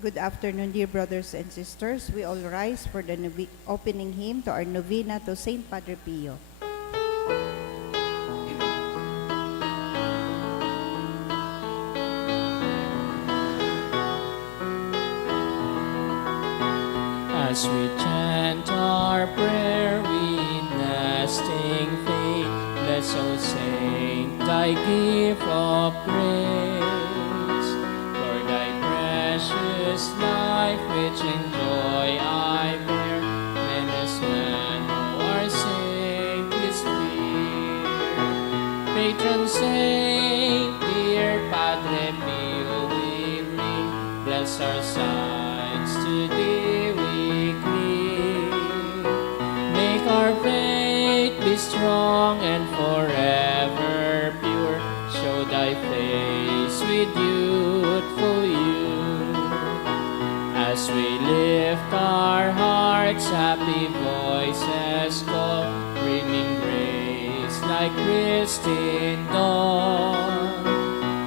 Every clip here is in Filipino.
Good afternoon, dear brothers and sisters. We all rise for the opening hymn to our novena to Saint Padre Pio. As we chant our prayer with lasting faith, bless, O Saint, thy gift of grace. For thy precious life, which in joy I bear, menace man who are saint is fear. Patron saint, dear Padre Pio, we bring, bless our sides to thee. Our faith be strong and forever pure. Show thy face with youthful youth. As we lift our hearts, happy voices call, bringing grace like Christine dawn.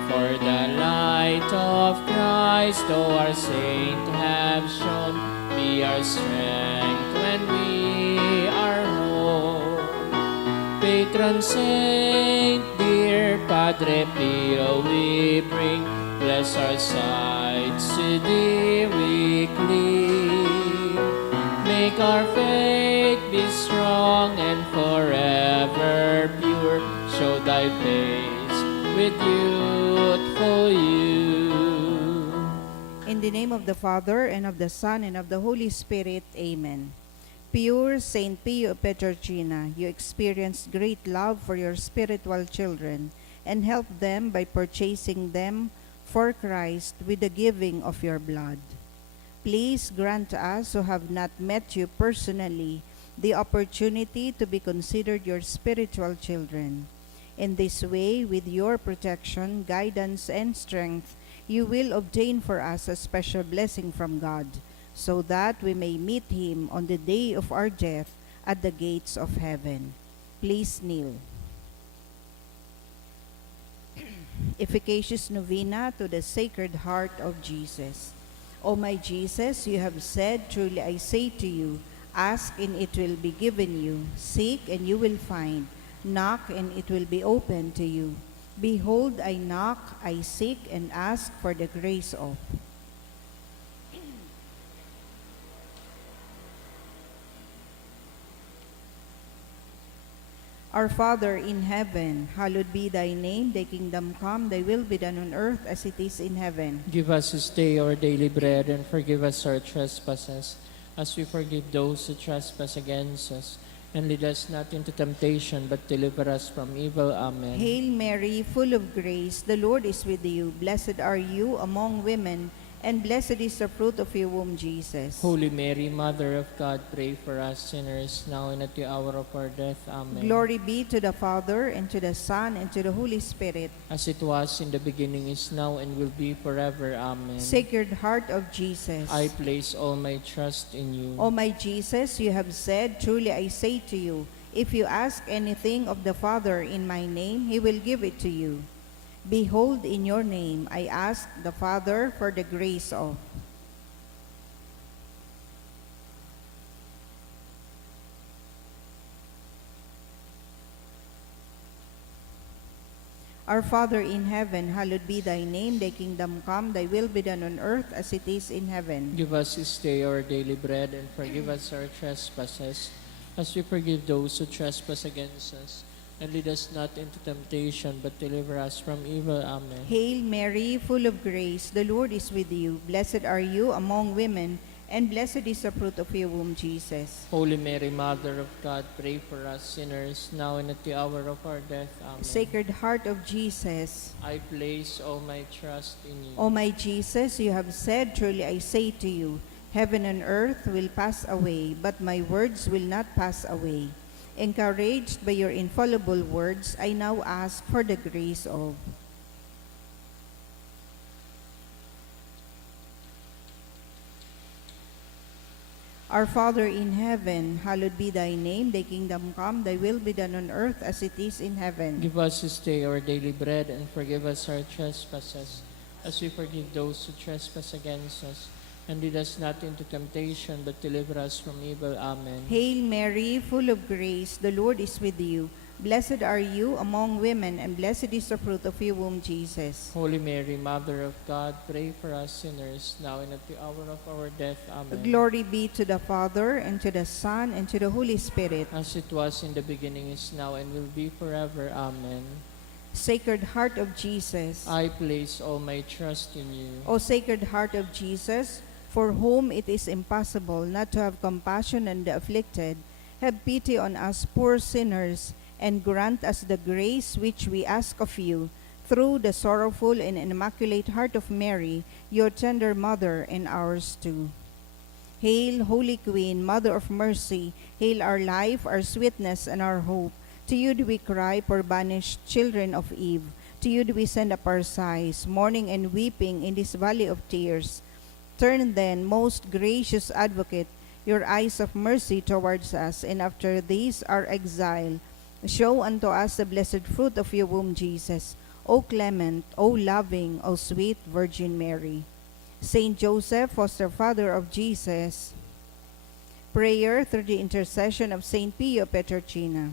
For the light of Christ, though our saint have shown, be our strength when we Patron saint, dear Padre Pio, we bring, bless our sides to thee we cling. Make our faith be strong and forever pure. Show thy face with youthful youth. In the name of the Father, and of the Son, and of the Holy Spirit. Amen. Pure Saint Pio of Pietrelcina, you experienced great love for your spiritual children and helped them by purchasing them for Christ with the giving of your blood. Please grant us who have not met you personally the opportunity to be considered your spiritual children. In this way, with your protection, guidance, and strength, you will obtain for us a special blessing from God, so that we may meet him on the day of our death at the gates of heaven. Please kneel. Efficacious Novena to the Sacred Heart of Jesus. O my Jesus, you have said, truly I say to you, ask and it will be given you, seek and you will find, knock and it will be opened to you. Behold, I knock, I seek and ask for the grace of. Our Father in heaven, hallowed be thy name, thy kingdom come, thy will be done on earth as it is in heaven. Give us this day our daily bread, and forgive us our trespasses, as we forgive those who trespass against us. And lead us not into temptation, but deliver us from evil. Amen. Hail Mary, full of grace, the Lord is with you. Blessed are you among women, and blessed is the fruit of your womb, Jesus. Holy Mary, Mother of God, pray for us sinners, now and at the hour of our death. Amen. Glory be to the Father, and to the Son, and to the Holy Spirit. As it was in the beginning, is now, and will be forever. Amen. Sacred Heart of Jesus, I place all my trust in you. O my Jesus, you have said, truly I say to you, if you ask anything of the Father in my name, he will give it to you. Behold, in your name I ask the Father for the grace of. Our Father in heaven, hallowed be thy name, thy kingdom come, thy will be done on earth as it is in heaven. Give us this day our daily bread, and forgive us our trespasses, as we forgive those who trespass against us. And lead us not into temptation, but deliver us from evil. Amen. Hail Mary, full of grace, the Lord is with you. Blessed are you among women, and blessed is the fruit of your womb, Jesus. Holy Mary, Mother of God, pray for us sinners, now and at the hour of our death. Amen. Sacred Heart of Jesus, I place all my trust in you. O my Jesus, you have said, truly I say to you, heaven and earth will pass away, but my words will not pass away. Encouraged by your infallible words, I now ask for the grace of. Our Father in heaven, hallowed be thy name, thy kingdom come, thy will be done on earth as it is in heaven. Give us this day our daily bread, and forgive us our trespasses, as we forgive those who trespass against us. And lead us not into temptation, but deliver us from evil. Amen. Hail Mary, full of grace, the Lord is with you. Blessed are you among women, and blessed is the fruit of your womb, Jesus. Holy Mary, Mother of God, pray for us sinners, now and at the hour of our death. Amen. Glory be to the Father, and to the Son, and to the Holy Spirit. As it was in the beginning, is now, and will be forever. Amen. Sacred Heart of Jesus, I place all my trust in you. O Sacred Heart of Jesus, for whom it is impossible not to have compassion on the afflicted, have pity on us poor sinners, and grant us the grace which we ask of you, through the sorrowful and immaculate heart of Mary, your tender mother, and ours too. Hail, Holy Queen, Mother of Mercy, hail our life, our sweetness, and our hope. To you do we cry, poor banished children of Eve. To you do we send up our sighs, mourning and weeping in this valley of tears. Turn then, most gracious Advocate, your eyes of mercy towards us, and after this our exile, show unto us the blessed fruit of your womb, Jesus. O clement, O loving, O sweet Virgin Mary. Saint Joseph, foster father of Jesus, prayer through the intercession of Saint Pio Petrarchina.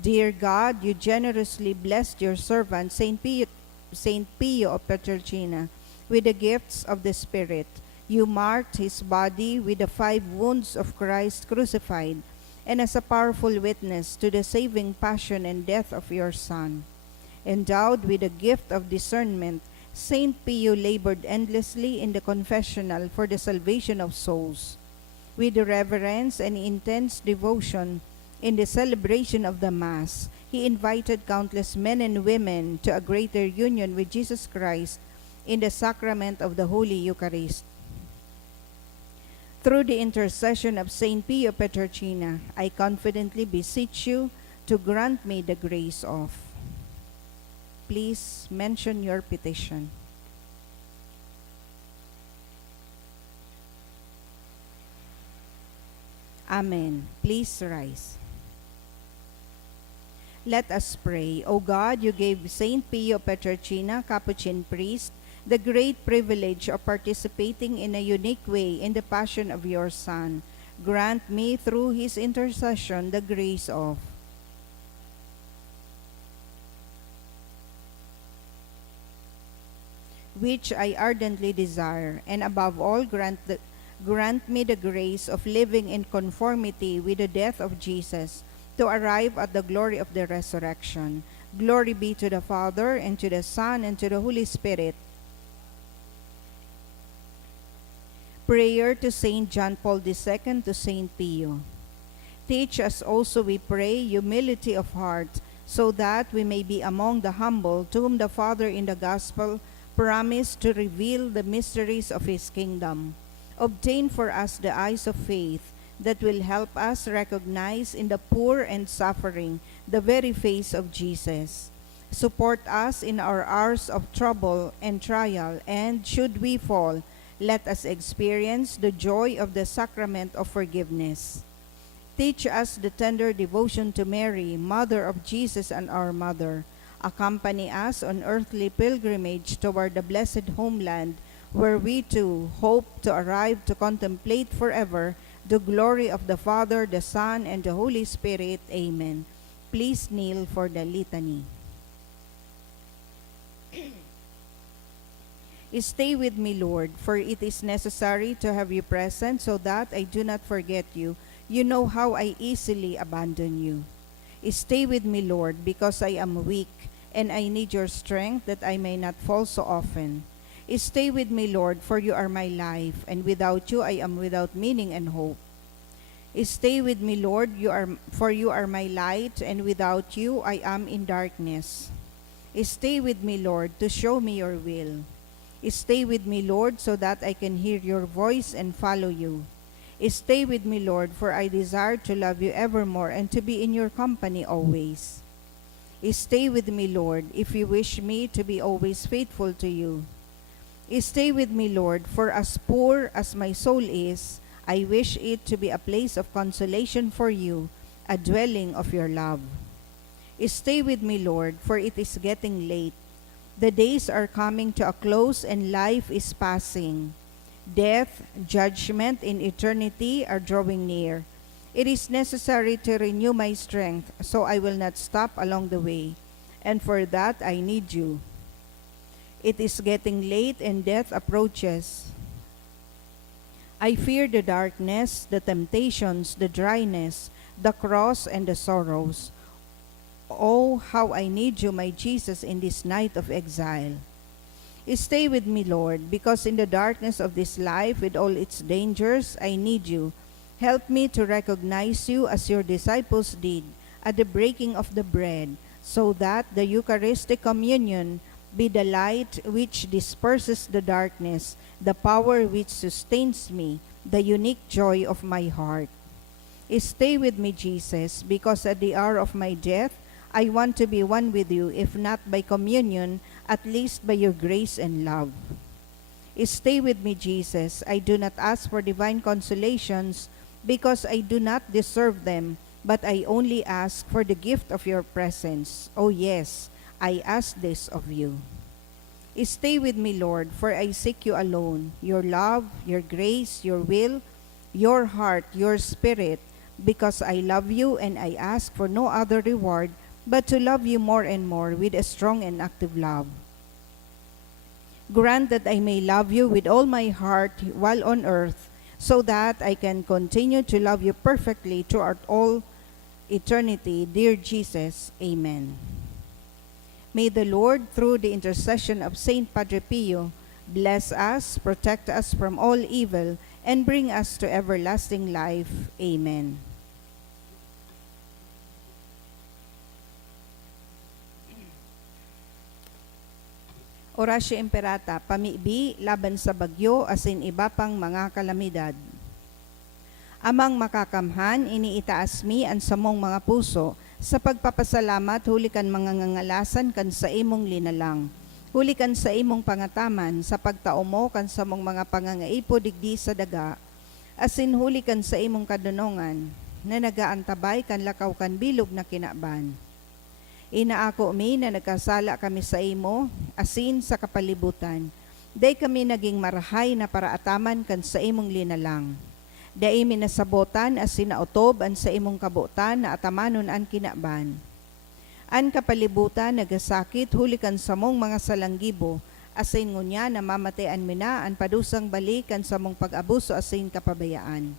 Dear God, you generously blessed your servant, Saint Pio of Petrarchina, with the gifts of the Spirit. You marked his body with the 5 wounds of Christ crucified, and as a powerful witness to the saving passion and death of your Son. Endowed with the gift of discernment, Saint Pio labored endlessly in the confessional for the salvation of souls. With reverence and intense devotion in the celebration of the Mass, he invited countless men and women to a greater union with Jesus Christ in the sacrament of the Holy Eucharist. Through the intercession of Saint Pio Petrarchina, I confidently beseech you to grant me the grace of. Please mention your petition. Amen. Please rise. Let us pray. O God, you gave Saint Pio Petrarchina, Capuchin priest, the great privilege of participating in a unique way in the passion of your Son. Grant me, through his intercession, the grace of. Which I ardently desire, and above all grant me the grace of living in conformity with the death of Jesus, to arrive at the glory of the resurrection. Glory be to the Father, and to the Son, and to the Holy Spirit. Prayer to Saint John Paul II, to Saint Pio. Teach us also, we pray, humility of heart, so that we may be among the humble, to whom the Father in the Gospel promised to reveal the mysteries of his kingdom. Obtain for us the eyes of faith, that will help us recognize in the poor and suffering the very face of Jesus. Support us in our hours of trouble and trial, and should we fall, let us experience the joy of the sacrament of forgiveness. Teach us the tender devotion to Mary, Mother of Jesus and our Mother. Accompany us on earthly pilgrimage toward the blessed homeland, where we too hope to arrive to contemplate forever the glory of the Father, the Son, and the Holy Spirit. Amen. Please kneel for the litany. Stay with me, Lord, for it is necessary to have you present, so that I do not forget you. You know how I easily abandon you. Stay with me, Lord, because I am weak, and I need your strength that I may not fall so often. Stay with me, Lord, for you are my life, and without you I am without meaning and hope. Stay with me, Lord, for you are my light, and without you I am in darkness. Stay with me, Lord, to show me your will. Stay with me, Lord, so that I can hear your voice and follow you. Stay with me, Lord, for I desire to love you evermore and to be in your company always. Stay with me, Lord, if you wish me to be always faithful to you. Stay with me, Lord, for as poor as my soul is, I wish it to be a place of consolation for you, a dwelling of your love. Stay with me, Lord, for it is getting late. The days are coming to a close and life is passing. Death, judgment, and eternity are drawing near. It is necessary to renew my strength, so I will not stop along the way. And for that, I need you. It is getting late and death approaches. I fear the darkness, the temptations, the dryness, the cross, and the sorrows. Oh, how I need you, my Jesus, in this night of exile. Stay with me, Lord, because in the darkness of this life, with all its dangers, I need you. Help me to recognize you as your disciples did at the breaking of the bread, so that the Eucharistic communion be the light which disperses the darkness, the power which sustains me, the unique joy of my heart. Stay with me, Jesus, because at the hour of my death, I want to be one with you, if not by communion, at least by your grace and love. Stay with me, Jesus. I do not ask for divine consolations because I do not deserve them, but I only ask for the gift of your presence. Oh yes, I ask this of you. Stay with me, Lord, for I seek you alone, your love, your grace, your will, your heart, your spirit, because I love you and I ask for no other reward but to love you more and more with a strong and active love. Grant that I may love you with all my heart while on earth, so that I can continue to love you perfectly throughout all eternity. Dear Jesus, Amen. May the Lord, through the intercession of Saint Padre Pio, bless us, protect us from all evil, and bring us to everlasting life. Amen. Orasio Imperata, pamibi laban sa bagyo asin iba pang mga kalamidad. Amang makakamhan, iniitaas mi ang samong mga puso, sa pagpapasalamat hulikan mga ngangalasan kan sa imong linalang. Hulikan sa imong pangataman, sa pagtao mo kan sa mong mga pangangaipo digdi sa daga, asin hulikan sa imong kadunongan, na nagaantabay kan lakaw kan bilog na kinaban. Inaako mi na nagkasala kami sa imo, asin sa kapalibutan. Day kami naging marahay na paraataman kan sa imong linalang. Day minasabotan asin nautob an sa imong kabutan na atamanon an kinaban. An kapalibutan nagasakit hulikan sa mong mga salanggibo, asin ngunya na mamatayan mina an padusang balikan sa mong pag-abuso asin kapabayaan.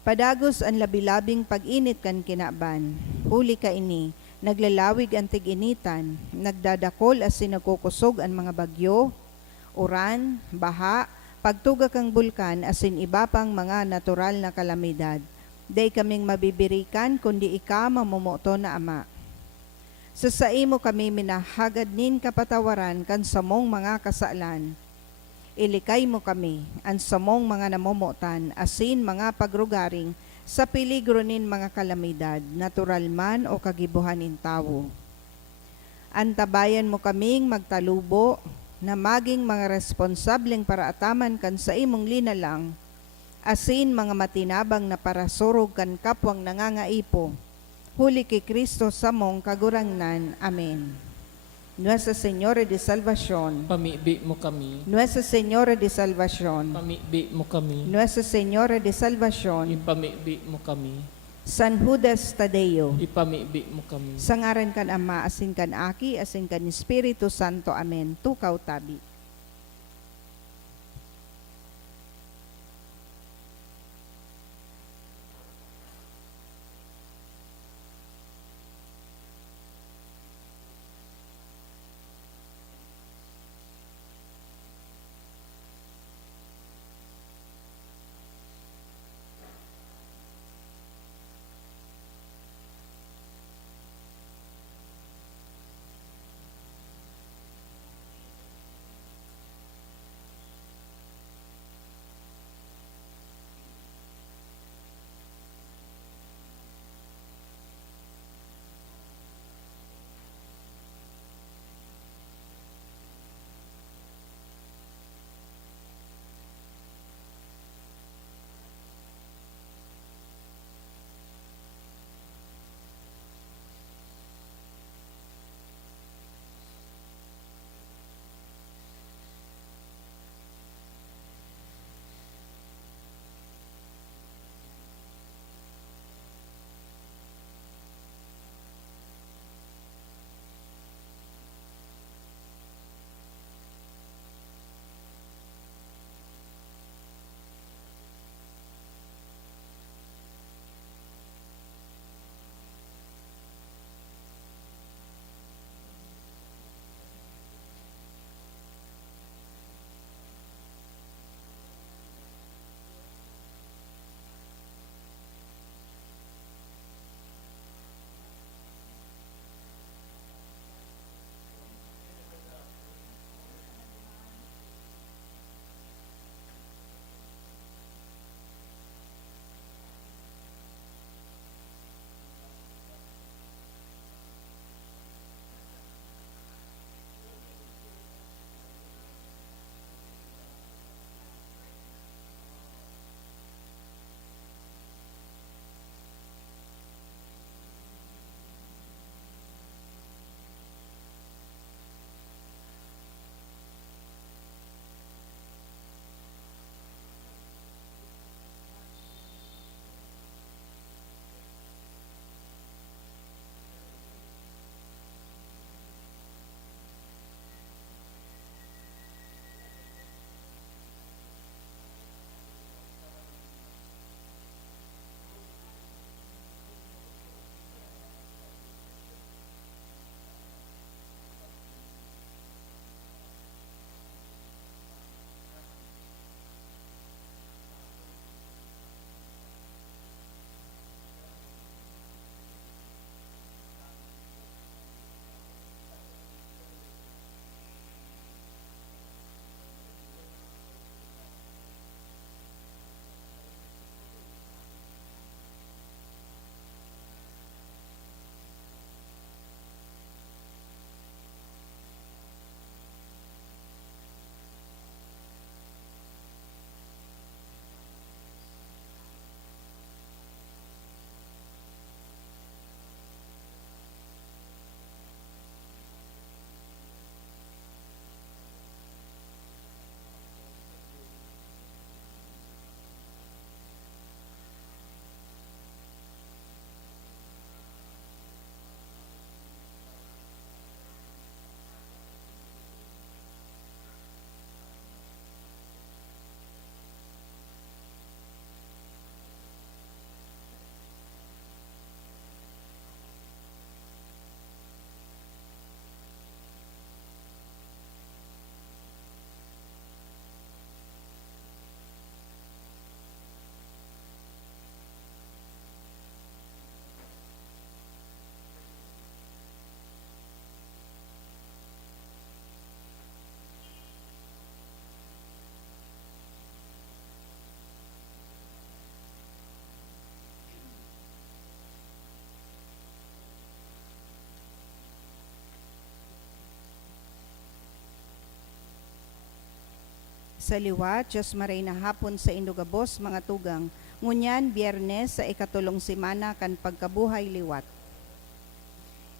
Padagos ang labilabing pag-init kan kinaban, huli ka ini, naglalawig ang tig-initan, nagdadakol asin nagkukusog ang mga bagyo, uran, baha, pagtuga kang bulkan asin iba pang mga natural na kalamidad. Day kaming mabibirikan kundi ika mamumuto na Ama. Sa saimo kami minahagad nin kapatawaran kan samong mga kasalan. Ilikay mo kami, ang samong mga namumutan, asin mga pagrugaring, sa peligro nin mga kalamidad, natural man o kagibuhanin tawo. Antabayan mo kaming magtalubo, na maging mga responsableng paraataman kan sa imong linalang, asin mga matinabang na parasurog kan kapwang nangangaipo, huli kay Kristo sa mong kagurangnan. Amen. Nuestra Señora de Salvación, Pamibi mo kami. Nuestra Señora de Salvación, Pamibi mo kami. Nuestra Señora de Salvación, Ipamibi mo kami. San Judas Tadeo, Ipamibi mo kami. sa ngaran kan Ama, asin kan Aki, asin kan Espiritu Santo. Amen. Tukaw tabi. Sa liwat, Diyos maray na hapon sa indugabos mga tugang. Ngunyan, Biyernes sa ikatulong simana kan pagkabuhay liwat.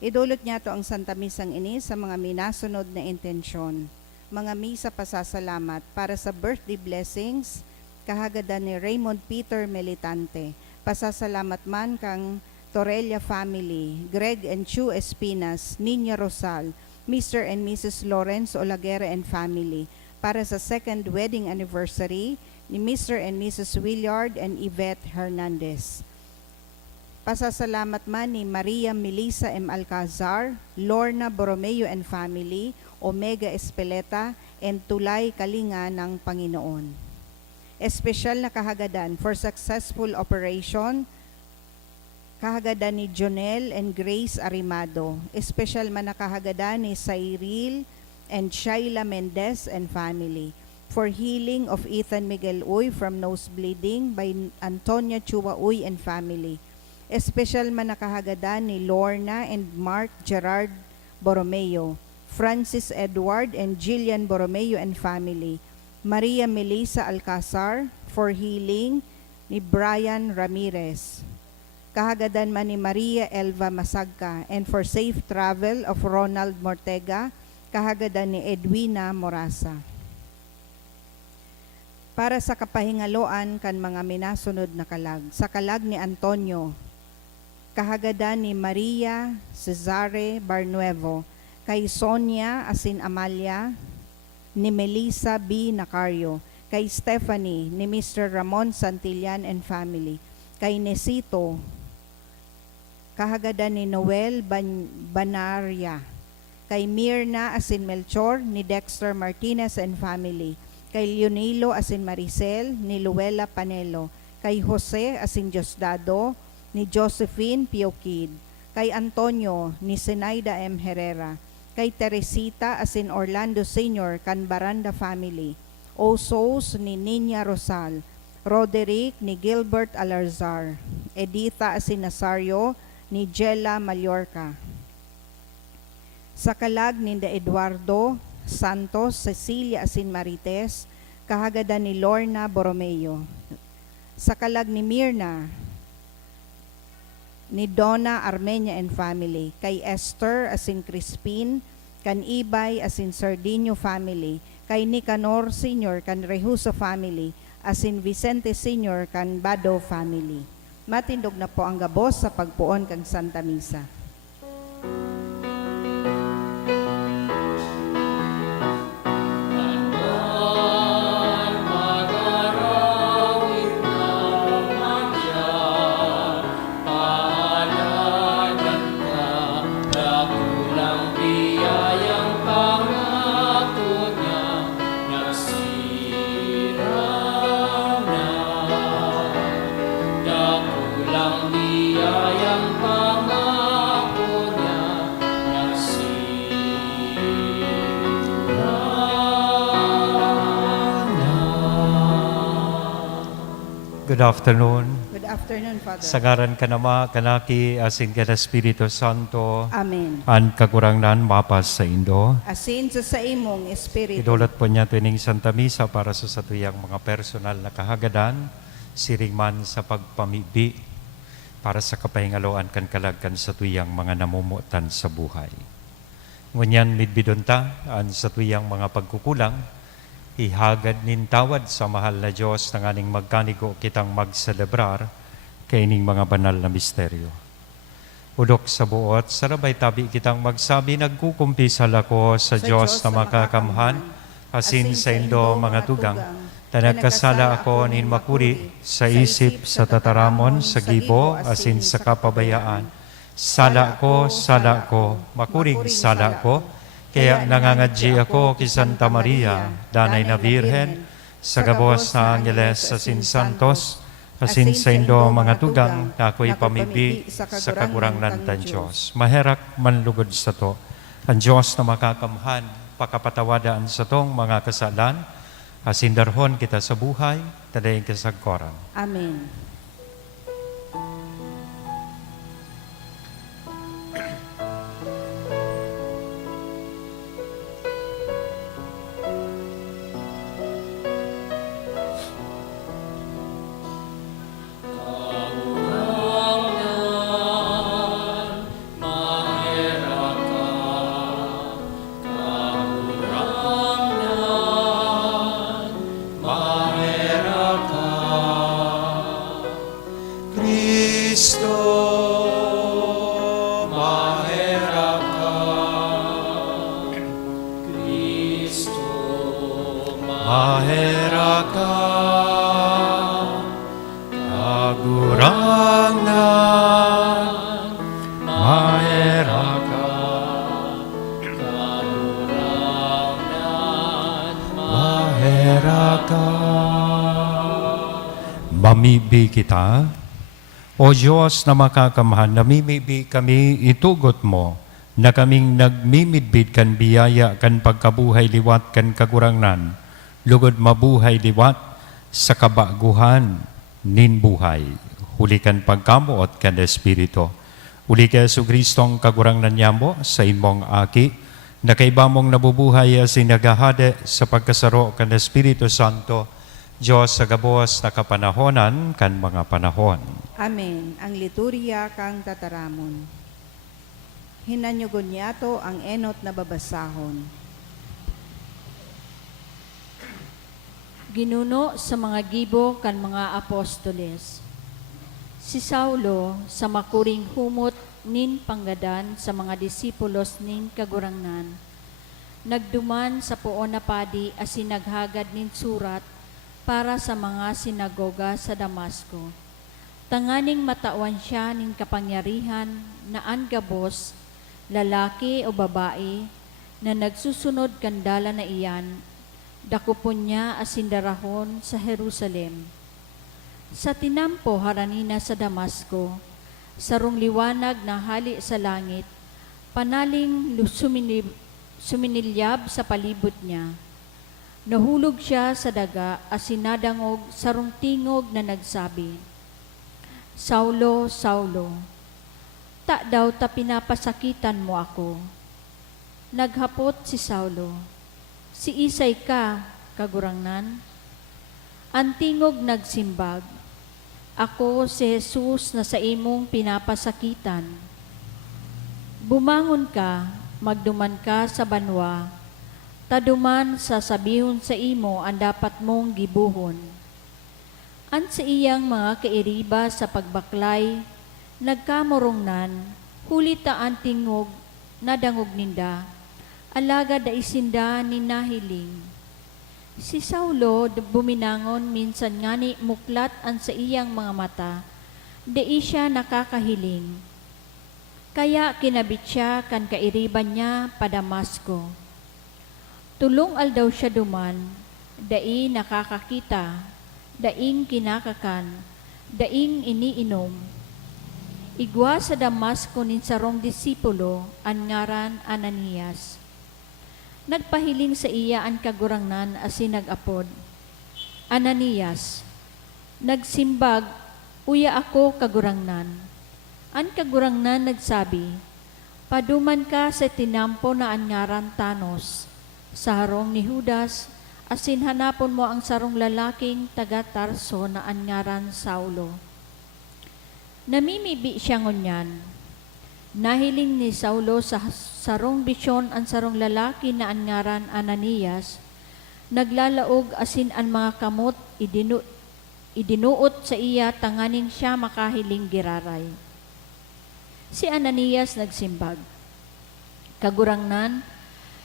Idulot niya to ang Santa Misang ini sa mga minasunod na intensyon. Mga misa pasasalamat para sa birthday blessings, kahagadan ni Raymond Peter Melitante. Pasasalamat man kang Torella family, Greg and Chu Espinas, Niña Rosal, Mr. and Mrs. Lawrence Olaguera and family. Para sa second wedding anniversary ni Mr. and Mrs. Willard and Yvette Hernandez. Pasasalamat man ni Maria Melissa M. Alcazar, Lorna Borromeo and family, Omega Espeleta, and Tulay Kalinga ng Panginoon. Espesyal na kahagadan for successful operation, kahagadan ni Jonel and Grace Arimado. Espesyal man na kahagadan ni Cyril and Shaila Mendez and family. For healing of Ethan Miguel Uy from nose bleeding by Antonia Chua Uy and family. Espesyal man na kahagadan ni Lorna and Mark Gerard Borromeo, Francis Edward and Jillian Borromeo and family. Maria Melissa Alcazar for healing ni Brian Ramirez. Kahagadan man ni Maria Elva Masagka and for safe travel of Ronald Mortega, kahagadan ni Edwina Morasa. Para sa kapahingaloan kan mga minasunod na kalag, sa kalag ni Antonio, kahagadan ni Maria Cesare Barnuevo, kay Sonia Asin Amalia, ni Melissa B. Nacario, kay Stephanie, ni Mr. Ramon Santillan and family, kay Nesito, kahagadan ni Noel Banaria, kay Mirna Asin Melchor, ni Dexter Martinez and family, kay Leonilo Asin Maricel, ni Luella Panelo, kay Jose Asin Diosdado, ni Josephine Piokid, kay Antonio, ni Zenaida M. Herrera, kay Teresita Asin Orlando Sr. kan Baranda family, Osos ni Niña Rosal, Roderick ni Gilbert Alarzar, Editha Asin Nazario, ni Jella Mallorca. Sa kalag ni Eduardo Santos, Cecilia Asin Marites, kahagadan ni Lorna Borromeo. Sa kalag ni Mirna, ni Donna Armenia and family, kay Esther Asin Crispin, kan Ibay Asin Sardinio family, kay Nicanor Sr. kan Rehuso family, Asin Vicente Sr. kan Bado family. Matindog na po ang gabos sa pagpuon kang Santa Misa. Good afternoon. Good afternoon, Father. Sa ngaran ka nama, kanaki, asin ka na Espiritu Santo, Amen. an kagurangnan mapas sa Indo. Asin sa imong espiritu. Idulat po niya tuwing Santa Misa para sa satuyang mga personal na kahagadan, siring man sa pagpamibi, para sa kapahingaloan kan kalagkan sa tuyang mga namumutan sa buhay. Ngunyan midbidunta, an sa tuyang mga pagkukulang, ihagad nin tawad sa mahal na Diyos ng aning magkanigo kitang magselebrar kaining mga banal na misteryo. Udok sa buot, sarabay tabi kitang magsabi, nagkukumpisal ako sa Diyos na makakamhan, asin sa Indo mga tugang, na nagkasala ako nin makuri sa isip, sa tataramon, sa gibo, asin sa kapabayaan. Sala ko, makuring sala ko, kaya nangangadji ako kay Santa Maria, Danay na Birhen, sa gabos na Angeles asin Santos, asin sa Indo mga tugang, na ako'y pamibi sa kagurangnan tan Diyos. Maherak manlugod sa to, ang Diyos na makakamhan, pakapatawadaan sa tong mga kasalan, asin darhon kita sa buhay, tadayin kasagkoran. Amen. Kristo, mahera ka. Kristo, Mahera ka, kagurangan. Mahera ka, mahera ka. Mamibi kita, O Diyos na makakamahal, namimibi kami itugot mo, na kaming nagmimidbid kan biyaya kan pagkabuhay liwat kan kagurangnan, lugod mabuhay liwat sa kabaguhan nin buhay. Huli kan pagkamuot kan Espiritu. Uli kay Yesu Kristo ang kagurangnan niya mo sa imong aki, na kaibamong nabubuhay as nagahade sa pagkasaro kan Espiritu Santo, Diyos sa gabos na kapanahonan kan mga panahon. Amen. Ang liturya kang tataramon. Hinanyugon niyato ang enot na babasahon. Ginuno sa mga gibo kan mga apostoles. Si Saulo sa makuring humot nin panggadan sa mga disipulos nin kagurangnan. Nagduman sa puon na padi asin naghagad nin surat para sa mga sinagoga sa Damasco. Tanganing matawan siya nin kapangyarihan na angabos, lalaki o babae, na nagsusunod kandala na iyan, dakupon niya asindarahon sa Jerusalem. Sa tinampo haranina sa Damasco, sarong liwanag na hali sa langit, panaling suminilyab sa palibot niya. Nahulog siya sa daga asin nadangog sarong tingog na nagsabi, Saulo, Saulo, ta daw ta pinapasakitan mo ako. Naghapot si Saulo, si Isay ka, kagurangnan? Ang tingog nagsimbag, ako si Jesus na sa imong pinapasakitan. Bumangon ka, magduman ka sa banwa, taduman sa sabihon sa imo ang dapat mong gibuhon. An sa iyang mga kairiba sa pagbaklay, nagkamurongnan, huli ta ang tingog, nadangog ninda, alaga da isinda ni nahiling. Si Saulo buminangon minsan ngani muklat an sa iyang mga mata, dai siya nakakahiling. Kaya kinabit siya kan kairiban niya pa Damasco. Tulong aldaw siya duman, dai nakakakita, daing kinakakan, daing iniinom. Igwa sa Damasco nin sarong disipulo, an ngaran Ananias. Nagpahiling sa iya ang kagurangnan asin nagapod. Ananias, nagsimbag, uya ako kagurangnan. Ang kagurangnan nagsabi, paduman ka sa tinampo na ang ngaran Tanos, sa harong ni Judas, asin hanapon mo ang sarong lalaking taga Tarso na ang ngaran Saulo. Namimibi siya ngunyan. Nahiling ni Saulo sa sarong bisyon ang sarong lalaki na ang ngaran Ananias, naglalaog asin ang mga kamot idinuot sa iya tanganing siya makahiling giraray. Si Ananias nagsimbag, kagurangnan,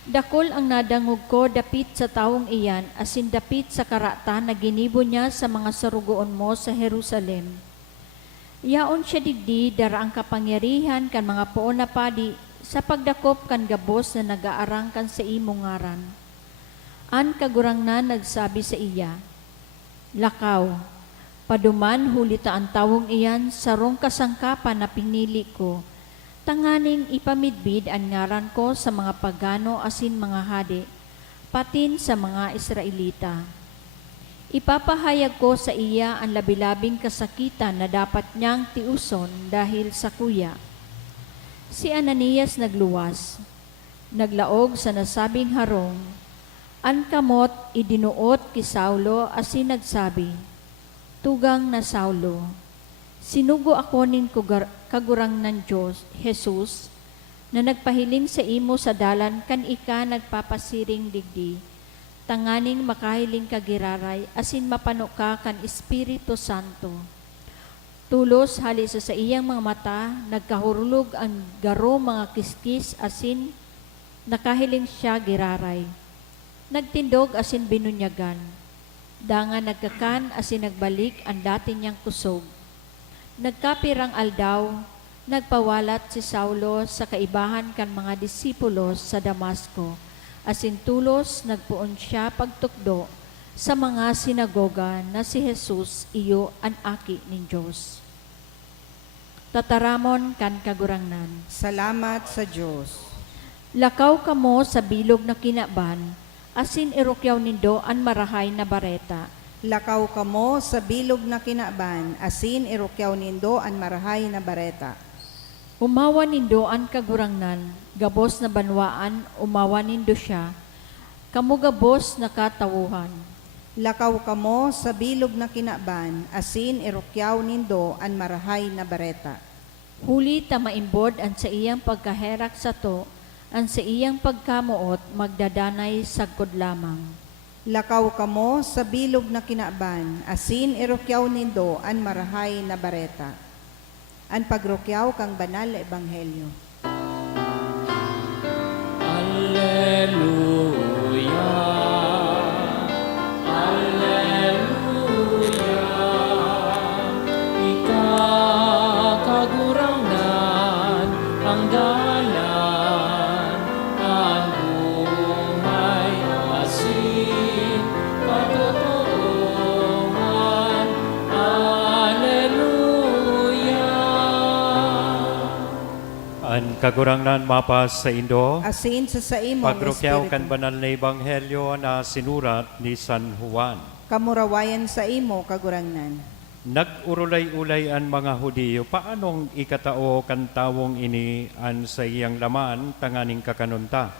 dakol ang nadangog ko dapit sa taong iyan asin dapit sa karata na ginibo niya sa mga sarugoon mo sa Jerusalem. Yaon siya digdi dara ang kapangyarihan kan mga poon na padi sa pagdakop kan gabos na nagaarang kan sa imong ngaran. An kagurangnan nagsabi sa iya, lakaw, paduman hulita ang tawong iyan sarong kasangkapan na pinili ko, tanganing ipamidbid ang ngaran ko sa mga pagano asin mga hadi, patin sa mga Israelita. Ipapahayag ko sa iya ang labilabing kasakitan na dapat niyang tiuson dahil sa kuya. Si Ananias nagluwas, naglaog sa nasabing harong, an kamot idinuot ki Saulo asin nagsabi, tugang na Saulo, sinugo ako nin kagurang ng Diyos, Jesus, na nagpahiling sa imo sa dalan kan ika nagpapasiring digdi, tanganing makahiling kagiraray, asin mapano ka kan Espiritu Santo. Tulos hali sa iyang mga mata, nagkahurulog ang garo mga kiskis asin nakahiling siya giraray. Nagtindog asin binunyagan. Dangan nagkakan asin nagbalik ang dati niyang kusog. Nagkapirang aldaw, nagpawalat si Saulo sa kaibahan kan mga disipulos sa Damasco. Asin tulos nagpuon siya pagtukdo sa mga sinagoga na si Jesus iyo ang aki nin Diyos. Tataramon kan kagurangnan. Salamat sa Diyos. Lakaw kamo sa bilog na kinaban, asin irukyaw nindo ang marahay na bareta. Lakaw kamo sa bilog na kinaban, asin irukyaw nindo ang marahay na bareta. Umawa nindo ang kagurangnan, gabos na banwaan, umawa nindo siya, kamo gabos na katawuhan. Lakaw kamo sa bilog na kinaban, asin irukyaw nindo ang marahay na bareta. Huli ta maimbod ang sa iyang pagkaherak sa to, ang sa iyang pagkamuot magdadanay sagkod lamang. Lakaw kamo sa bilog na kinaban, asin irukyaw nindo ang marahay na bareta. Ang pagrukyaw kang banal na ebanghelyo. Alleluia. Alleluia. Ikakagurangnan ang dalan, ang buhay asin katotohanan. Alleluia. Ang kagurangnan mapas sa Indo, Asin sa imong pagrukyaw espiritu. kan banal na ebanghelyo na sinurat ni San Juan. Kamurawayan sa imo kagurangnan. Nag-urulay-ulay ang mga Hudiyo, paanong ikatao kan tawong ini an sa iyang laman tanganing kakanunta?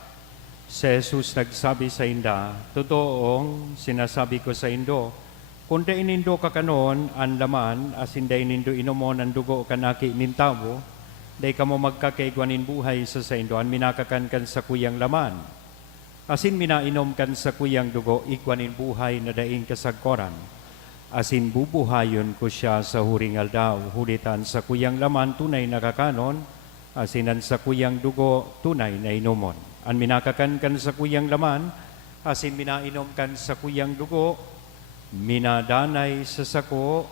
Si Jesus nagsabi sa inda, totoong sinasabi ko sa indo, kung da inindo kakanon ang laman, asin da inindo inomon ang dugo kanaki nintawo, day kamo magkakaigwanin buhay sa indo, an minakakan kan sa kuyang laman. Asin minainom kan sa kuyang dugo, ikwanin buhay na daing kasagkoran. Asin bubuhayon ko siya sa huring aldaw, hulitan sa kuyang laman tunay na kakanon, asinan sa kuyang dugo tunay na inomon. An minakakan kan sa kuyang laman, asin minainom kan sa kuyang dugo, minadanay sa sako,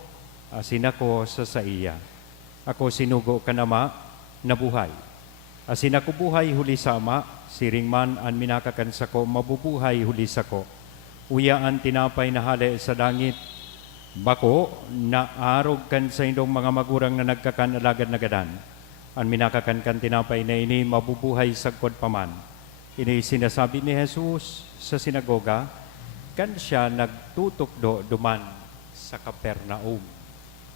asin ako sa iya. Ako sinugo kanama, nabuhay. Asin ako buhay huli sama, siring man an minakakan sako, mabubuhay huli sako. Uyaan tinapay na hali sa langit, bako na arog kan sa indong mga magurang na nagkakan alagad na gadan. An minakakan kan tinapay na ini, mabubuhay sagkod paman. Ini sinasabi ni Jesus sa sinagoga, kan siya nagtutukdo duman sa Kapernaum.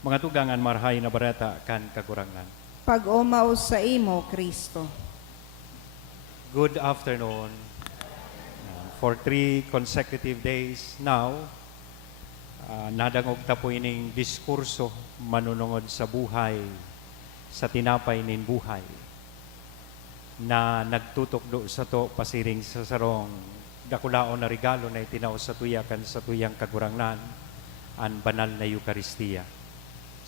Mga tugangan marhay na barata kan kagurangan. Pag-umaw sa imo, Kristo. Good afternoon. For 3 consecutive days now, nadangog ta po ining diskurso manunungod sa buhay, sa tinapay nin buhay, na nagtutukdo sa to pasiring sa sarong dakulaon na regalo na itinaw sa tuyakan sa tuyang kagurangnan, ang banal na Eucharistia.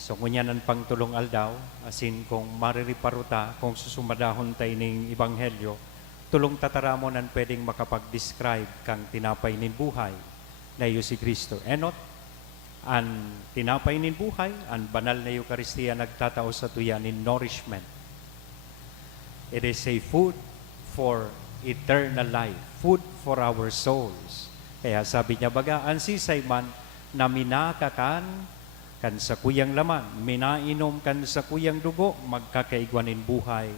So ngunyan ang pangtulong aldaw, asin kung maririparuta, kung susumadahon tayo ning ebanghelyo, tulong tataramon ang pwedeng makapag-describe kang tinapay nin buhay na iyo si Kristo. Enot, ang tinapay nin buhay, ang banal na Eucharistia nagtatao sa tuyan in nourishment. It is a food for eternal life, food for our souls. Kaya sabi niya baga, ang sisay man na minakakan kan sa kuyang laman, minainom kan sa kuyang dugo, magkakaigwanin buhay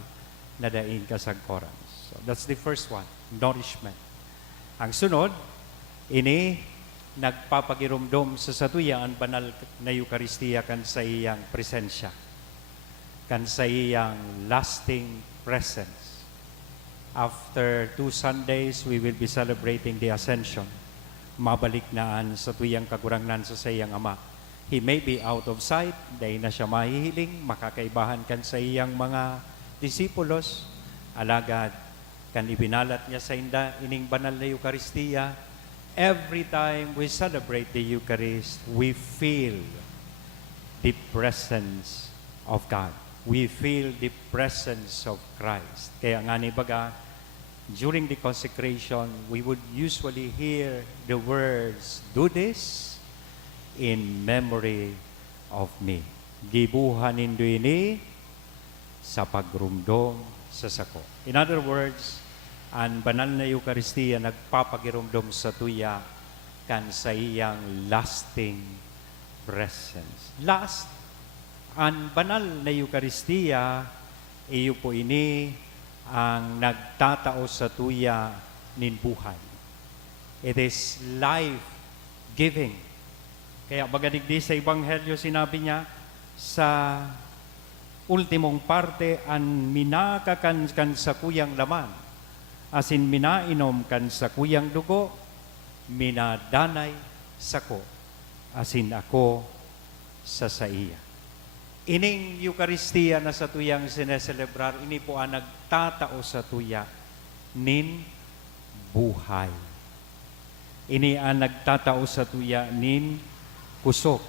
na daing kasagkoran. So that's the first one, nourishment. Ang sunod, ini nagpapagirumdom sa satuya ang banal na Eucharistia kan sa iyang presensya, kan sa iyang lasting presence. After 2 Sundays, we will be celebrating the Ascension. Mabalik naan sa tuyang kagurangnan sa iyang Ama. He may be out of sight, dahil na siya mahihiling, makakaibahan kan sa iyang mga disipulos, alagad kan ibinalat niya sa inda ining banal na Eucharistia. Every time we celebrate the Eucharist, we feel the presence of God. We feel the presence of Christ. Kaya nga ni baga, during the consecration, we would usually hear the words, "Do this in memory of me." Gibuhan nindo ini sa pagrumdom sa sako. In other words, ang banal na Eucharistia nagpapagirumdom sa tuya kan sa iyang lasting presence. Last, ang banal na Eucharistia, iyo po ini ang nagtatao sa tuya nin buhay. It is life-giving. Kaya bagadigdi sa Ebanghelyo, sinabi niya, sa ultimong parte, an minakakan kan sa kuyang laman, asin minainom kan sa kuyang dugo, minadanay sako, asin ako sa iya. Ining Eucharistia na sa tuyang sineselebrar, ini po ang nagtatao sa tuya nin buhay. Ini ang nagtatao sa tuya nin kusok.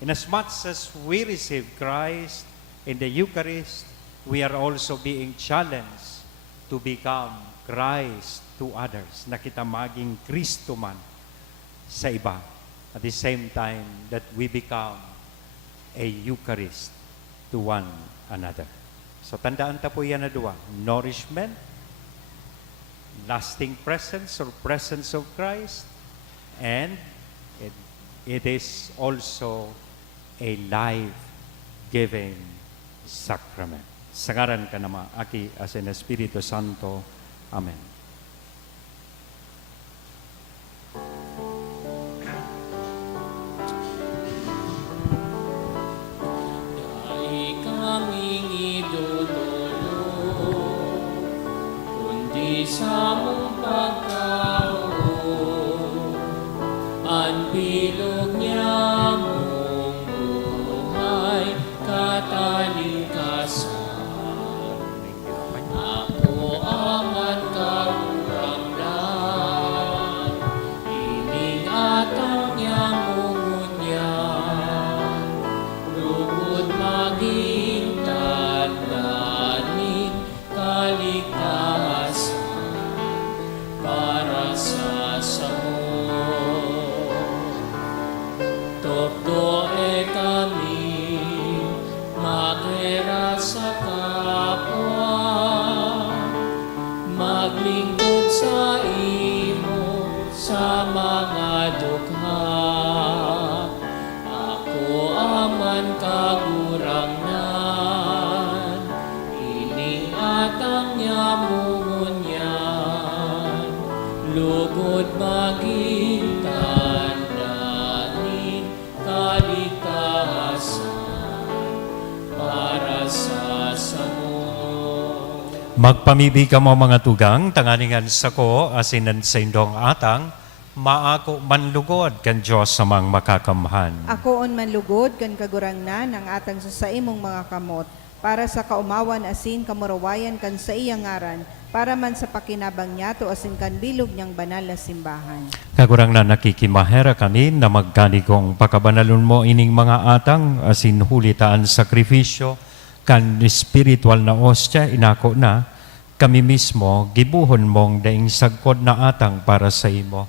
Inasmuch as we receive Christ in the Eucharist, we are also being challenged to become Christ to others, na kita maging Kristo man sa iba. At the same time that we become a Eucharist to one another. So tandaan ta po yan na dua, nourishment, lasting presence or presence of Christ, and it is also a life-giving sacrament. Sagaran ka naman, Aki, as in Espiritu Santo. Amen. Ay kaming idololo, kundi sa mong pagkao, ang bilog niya mong buhay, katalingkasan. Ako ang kakuramdan, ining atang niyang mungunyan, lugod maging tadlanin kaligtasan para sa samo. Topdo e kami maghera sa kapwa, maglingkod sa imo sa mga dukha. Ako aman kagurangnan, ining atang niya mungunyan, lugod maging tandaanin kaligtasan para sa samo. Magpamibi ka mo mga tugang, tanganingan sa ko, asinan sa indong atang, maako manlugod kan Diyos sa mga makakamhan. Ako on manlugod kan kagurangnan ang atang sa imong mga kamot, para sa kaumawan asin kamurawayan kan sa iyang ngaran, para man sa pakinabang niya to asin kan bilog niyang banal na simbahan. Kagurang na nakikimahera kami na magkanigong pakabanalon mo ining mga atang, asin hulitaan sakripisyo, kan spiritual na ostya, inako na, kami mismo, gibuhon mong daing sagkod na atang para sa imo.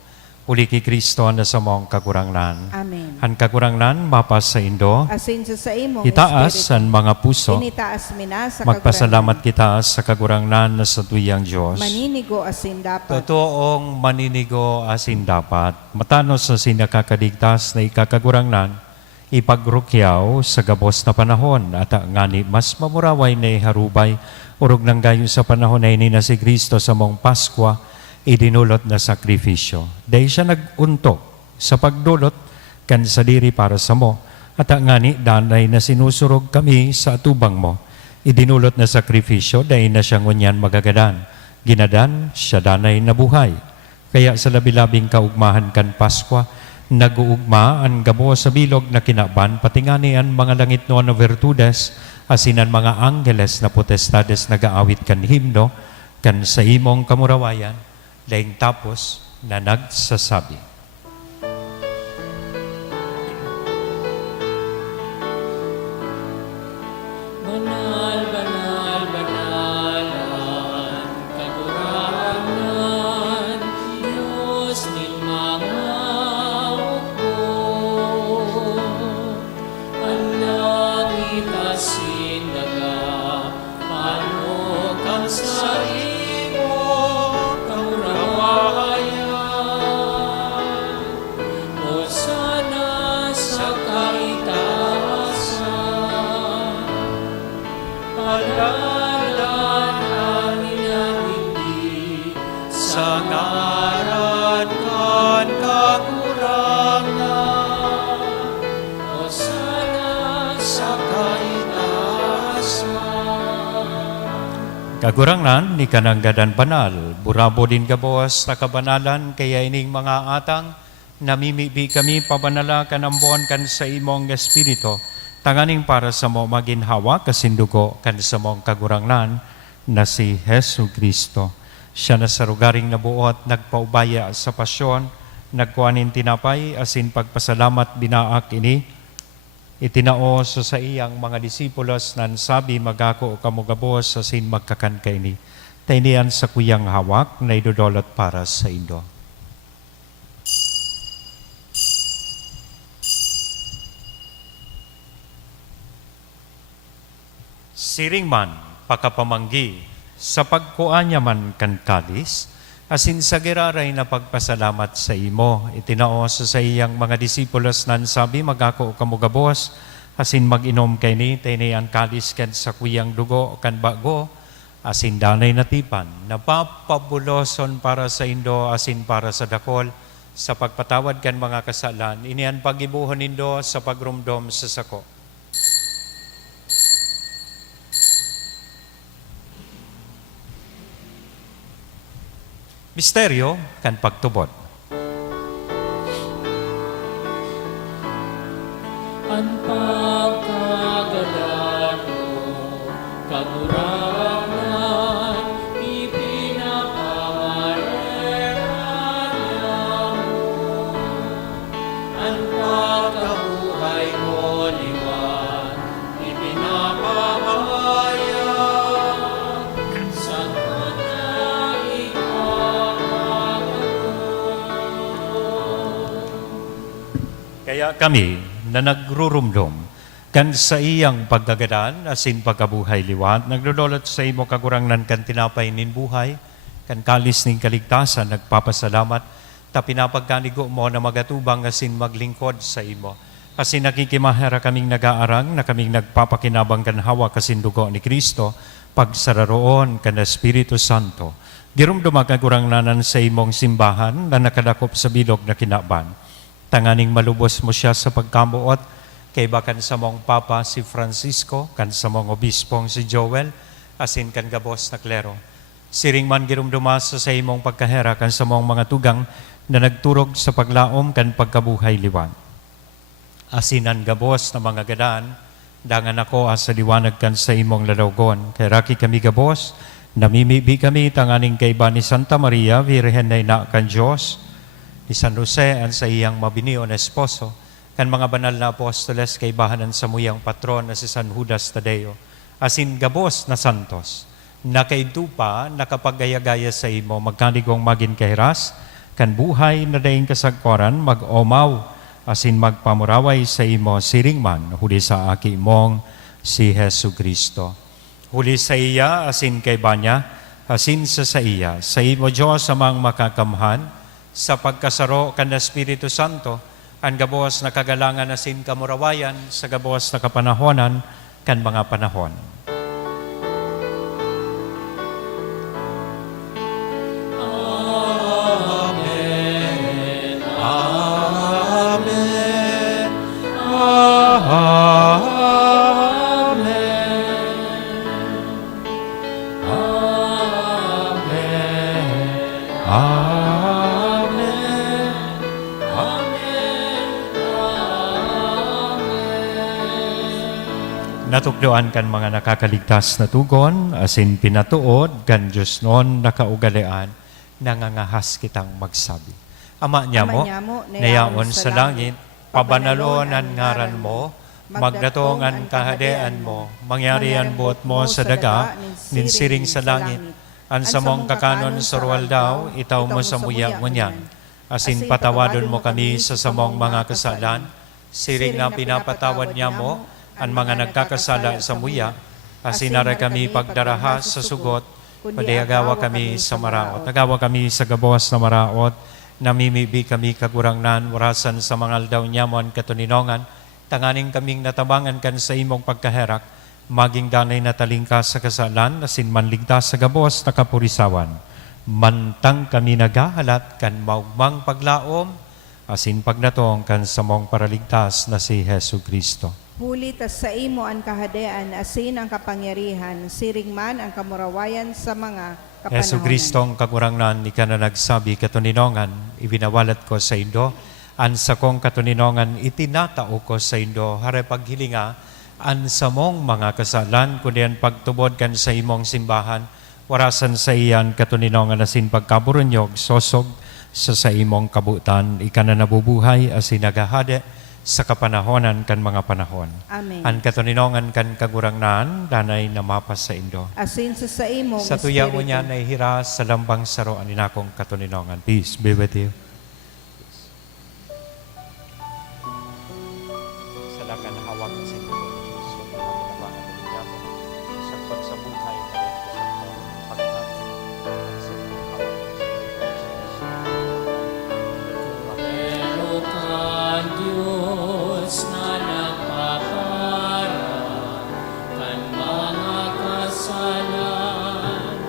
Uli ki Kristo na sa mong kagurangnan. Amen. Han kagurangnan, mapas sa indo, Asin sa imong itaas espiritu, ang mga puso, initaas mina sa magpasalamat kita sa kagurangnan na sa tuyang Diyos. maninigo asin dapat. Totoong maninigo asin dapat, matanos sa sinakakadigtas na ikakagurangnan, ipagrukyaw sa gabos na panahon at ngani mas mamuraway na iharubay, urog ng gayo sa panahon na ini na si Kristo sa mong Paskwa, idinulot na sakripisyo. Dahil siya naguntok sa pagdulot kan sa diri para sa mo, at ngani danay na sinusurog kami sa atubang mo, idinulot na sakripisyo dahil na siya ngunyan magagadan. Ginadan, siya danay na buhay. Kaya sa labi-labing kaugmahan kan Paskwa, nag-uugma ang gamo sa bilog na kinaban, patingani ang mga langit no na virtudes, asinan mga anggeles na potestades nagaawit kan himno, kan sa imong kamurawayan, laing tapos na nagsasabi. Banal, banal, banalan, kaguranan, Diyos din mga upo. Ang langit asin daga, panukan sa imo, kamurawayan. Hosana sa kaitaasan, palalan ang inabindi, sa ngaran kan kakurangan. Hosana sa kaitaasan. Kagurangan ni kananggadan banal, burabo din gabos na kabanalan, kaya ining mga atang, namimibi kami pabanala kanambuan kan sa imong espiritu, tanganing para sa mo maginhawa kasindugo kan sa mong kagurangnan na si Hesu Kristo. Siya na sa rugaring nabuot, nagpaubaya sa pasyon, nagkuanin tinapay, asin pagpasalamat binaak ini, itinao sa iyang mga disipulos nan sabi magako kamugabos asin magkakan kaini. Tainian sa kuyang hawak na idudolot para sa Indo. Siring man, pakapamanggi, sa pagkuanya man kan kalis, asin sa giraray na pagpasalamat sa imo, itinao sa iyang mga disipulos nan sabi magako kamugabos, asin mag-inom kay ni, tainay ang kalis kan sa kuyang dugo kan bago, asin danay natipan, napapabuloson para sa Indo, asin para sa dakol, sa pagpatawad kan mga kasalan, inian pagibuhon nindo sa pagrumdom sa sako. Misteryo kan pagtubod. Ang pagkagalan mo, kagurangan, ipinapangalan mo. Ang pagkabuhay mo, liwan, ipinapahayag. Sa na ikaw. Kaya kami na nagrurumdum kan sa iyang paggagadaan asin pagkabuhay liwat, nagdudolot sa imo kagurangnan kan tinapay nin buhay, kan kalis ning kaligtasan, nagpapasalamat, ta pinapagkanigo mo na magatubang asin maglingkod sa imo. Asin nakikimahera kaming nagaarang na kaming nagpapakinabang kan hawa kasin dugo ni Kristo, pagsararoon kan Espiritu Santo. Girumdumag kagurangnanan sa imong simbahan na nakadakop sa bilog na kinaban. Tanganing malubos mo siya sa pagkamuot, kay bakan sa mong Papa si Francisco, kan sa mong Obispong si Joel, asin kan gabos na klero. Siring man girumdumas sa imong pagkahera kan sa mong mga tugang na nagturog sa paglaom kan pagkabuhay liwan. Asinan gabos na mga gadaan, dangan ako sa liwanag kan sa imong lalawgon. Kay raki kami gabos, namimibi kami tanganing kay ba ni Santa Maria, Virhen na ina kan Diyos, ni San Jose ang sa iyang mabinio na esposo, kan mga banal na apostoles kay bahanan sa muyang patron na si San Judas Tadeo, asin gabos na santos, na kaitupa nakapagayagaya sa imo, magkanigong magin kahiras, kan buhay na daing kasagkoran, mag-omaw, asin magpamuraway sa imo, siringman, huli sa aki mong si Hesu Kristo. Huli sa iya, asin kay banya, asin sa iya, sa imo Diyos amang makakamhan, sa pagkasaro kan Espiritu Santo, ang gabos na kagalangan asin kamurawayan, sa gabos na kapanahonan, kan mga panahon. Amen. Amen. Amen. Amen. Natukdoan kan mga nakakaligtas na tugon, asin pinatuod, kan Diyos noon nakaugalian, nangangahas kitang magsabi. Ama niya mo, nayaon sa langit, pabanalonan ngaran mo, magdatong an kahadean mo, mangyari an buot mo sa daga, ninsiring sa langit, an samong kakanon sa ruwal daw, itaw mo sa muya ngunyan. Asin patawadon mo kami sa samong mga kasalan, siring na pinapatawad niya mo, an mga nagkakasala sa muya, asin nara kami pagdaraha sa sugot, kundi agawa kami sa maraot. Agawa kami sa gabos na maraot, namimibi kami kagurangnan, warasan sa mga aldaw nyamon katuninongan, tanganing kaming natabangan kan sa imong pagkaherak, maging danay na talingkas sa kasalan, asin manligtas sa gabos na kapurisawan. Mantang kami nagahalat kan maugmang paglaom, asin pagnatong kan samong paraligtas na si Hesu Kristo. Huli tas sa imo ang kahadean, asin ang kapangyarihan, siring man ang kamurawayan sa mga kapanahonan. Hesu Kristong kagurangnan, ika na nagsabi katuninongan, ibinawalat ko sa Indo, an sa kong katuninongan, itinatao ko sa Indo, hare paghilinga, an sa mong mga kasalan, kundi ang pagtubod kan sa imong simbahan, warasan sa iyan katuninongan asin pagkaburunyog, sosog sa imong kabutan, ika na nabubuhay asin nagahade sa kapanahonan kan mga panahon. Amen. An katuninongan kan kagurangnan, danay na mapas sa Indo. Asin sa imong Sa tuya mo espiritu. niya na ihira sa lambang saro anin akong katuninongan. Peace be with you. Salakan hawak sa inyo. So, pinabangan din niya mo. Sakot sa buhay na rin ko sa pagkakas. Sa hawak Pero ka, Diyos na nagpapara, kan mga kasalan, kan kinaman.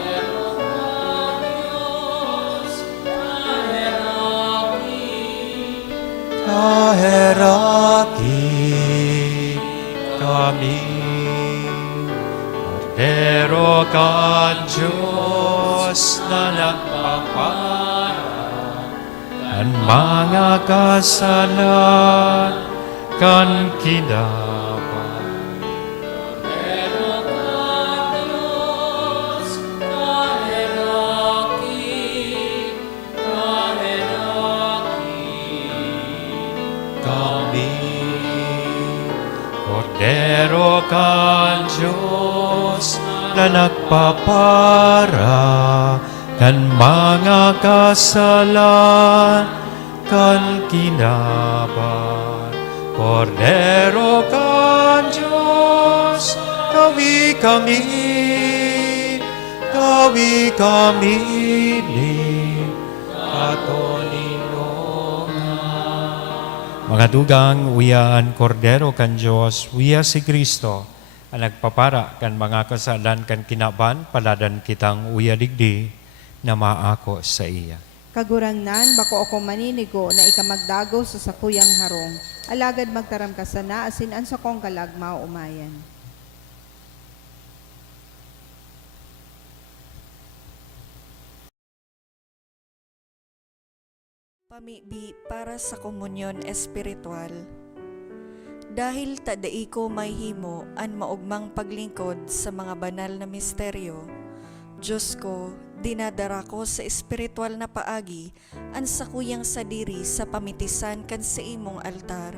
Pero ka, Diyos, Kaheraki kami, Cordero ka Diyos na nagpapara, kan mga kasalan, kan kinaban. Pero ka, Diyos, kaheraki, Kami, Cordero ka Diyos na nagpapara, kan mga kasalan, kan kinaban. Cordero ka Diyos, kawi kami ni katuninongan. Mga dugang, uyaan Cordero kan Diyos, uya si Kristo, ang nagpapara kan mga kasalan kan kinaban, paladan kitang uya digdi na maako sa iya. Kagurangnan, bako ako maninigo na ikamagdago sa sakuyang harong. Alagad magtaram ka sana, asin an sa kong kalagma umayan. Pamibi para sa komunyon espiritual. Dahil tadai ko may himo an maugmang paglingkod sa mga banal na misteryo, Diyos ko, dinadara ko sa espiritual na paagi an sakuyang sadiri sa pamitisan kan sa imong altar.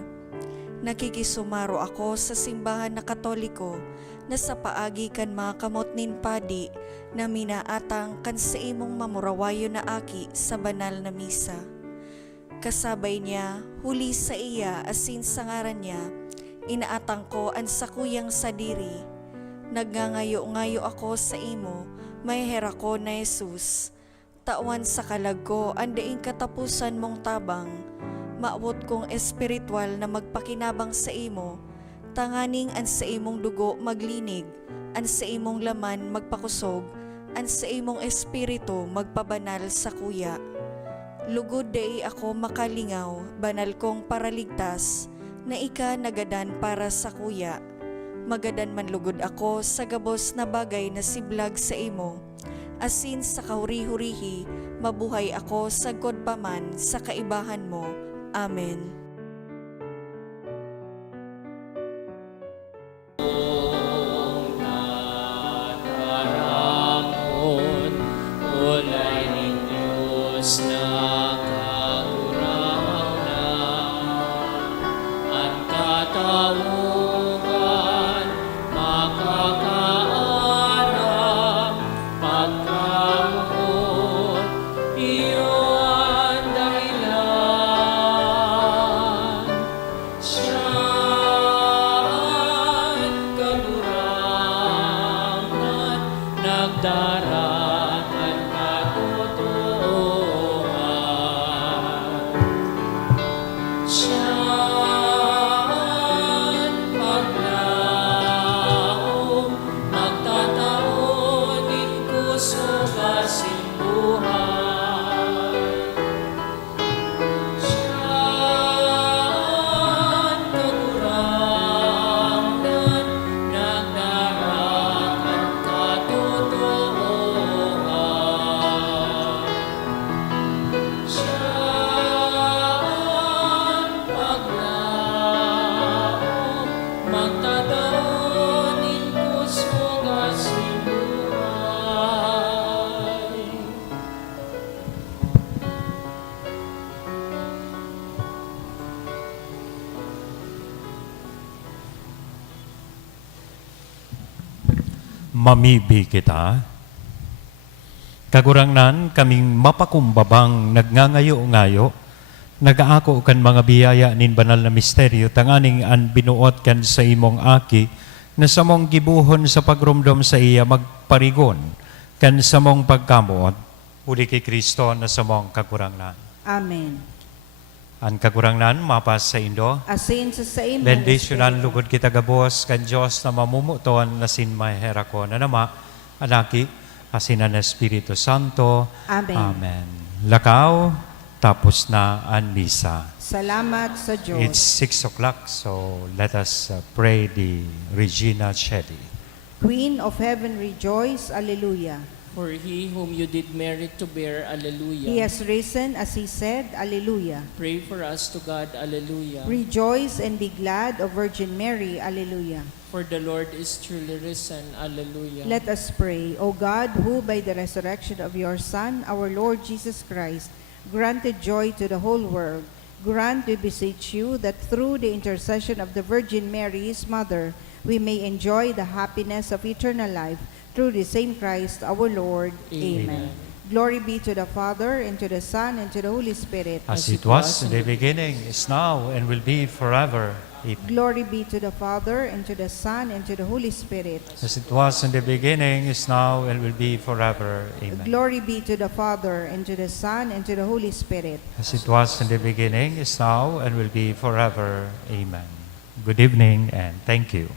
Nakikisumaro ako sa simbahan na Katoliko na sa paagi kan mga kamot nin padi na minaatang kan sa imong mamurawayo na aki sa banal na misa. Kasabay niya, huli sa iya asin sa ngaran niya, inaatang ko ang sakuyang sadiri. Nagngangayo-ngayo ako sa imo, may hera ko na Jesus. Tawan sa kalag ko, andaing katapusan mong tabang. Maawot kong espiritual na magpakinabang sa imo, tanganing an sa imong dugo maglinig, an sa imong laman magpakusog, an sa imong espiritu magpabanal sa kuya. Lugod dai ako makalingaw, banal kong paraligtas, na ika nagadan para sa kuya. Magadan man lugod ako sa gabos na bagay na siblag sa imo. Asin sa kahuri-hurihi, mabuhay ako sa godpaman sa kaibahan mo. Amen. Taramon, ulay ni Diyos na kauraw na sawungan, makakaarap, pagkamuot, iyo ang dahilan. Siya ang kagurangan, nagdaraan ang katotohanan. Siya ang paglaom, magtataon din kusog asin buhay. Siya ang kagurangan, nagdaraan ang katotohanan. Siya ang paglaom, magtataon din kusog asin buhay. Mamibi kita. Kagurangnan kaming mapakumbabang nagngangayo-ngayo, nagaako kan mga biyaya nin banal na misteryo, tanganing an binuot kan sa imong aki, na sa mong gibuhon sa pagrumdom sa iya magparigon, kan sa mong pagkamuot, uli kay Kristo na sa mong kagurangnan. Amen. An kagurangnan, mapas sa Indo, Asin sa imong bendicionan espiritu. lugod kita gabos kan Diyos na mamumuton na sinmahera ko na nama, anaki, asinan na Espiritu Santo. Amen. Amen. Lakaw, tapos na ang misa. Salamat sa Diyos. It's 6 o'clock, so let us pray the Regina Coeli. Queen of heaven, rejoice. Alleluia. For he whom you did merit to bear, alleluia. He has risen as he said. Alleluia. Pray for us to God, alleluia. Rejoice and be glad, O Virgin Mary. Alleluia. For the Lord is truly risen, alleluia. Let us pray. O God, who by the resurrection of your Son, our Lord Jesus Christ, granted joy to the whole world, grant, we beseech you, that through the intercession of the Virgin Mary, his mother, we may enjoy the happiness of eternal life through the same Christ our Lord. Amen. Glory be to the Father, and to the Son, and to the Holy Spirit. As it was in the beginning, is now, and will be forever. Amen. Glory be to the Father, and to the Son, and to the Holy Spirit. As it was in the beginning, is now, and will be forever. Amen. Glory be to the Father, and to the Son, and to the Holy Spirit. As it was in the beginning, is now, and will be forever. Amen. Good evening, and thank you.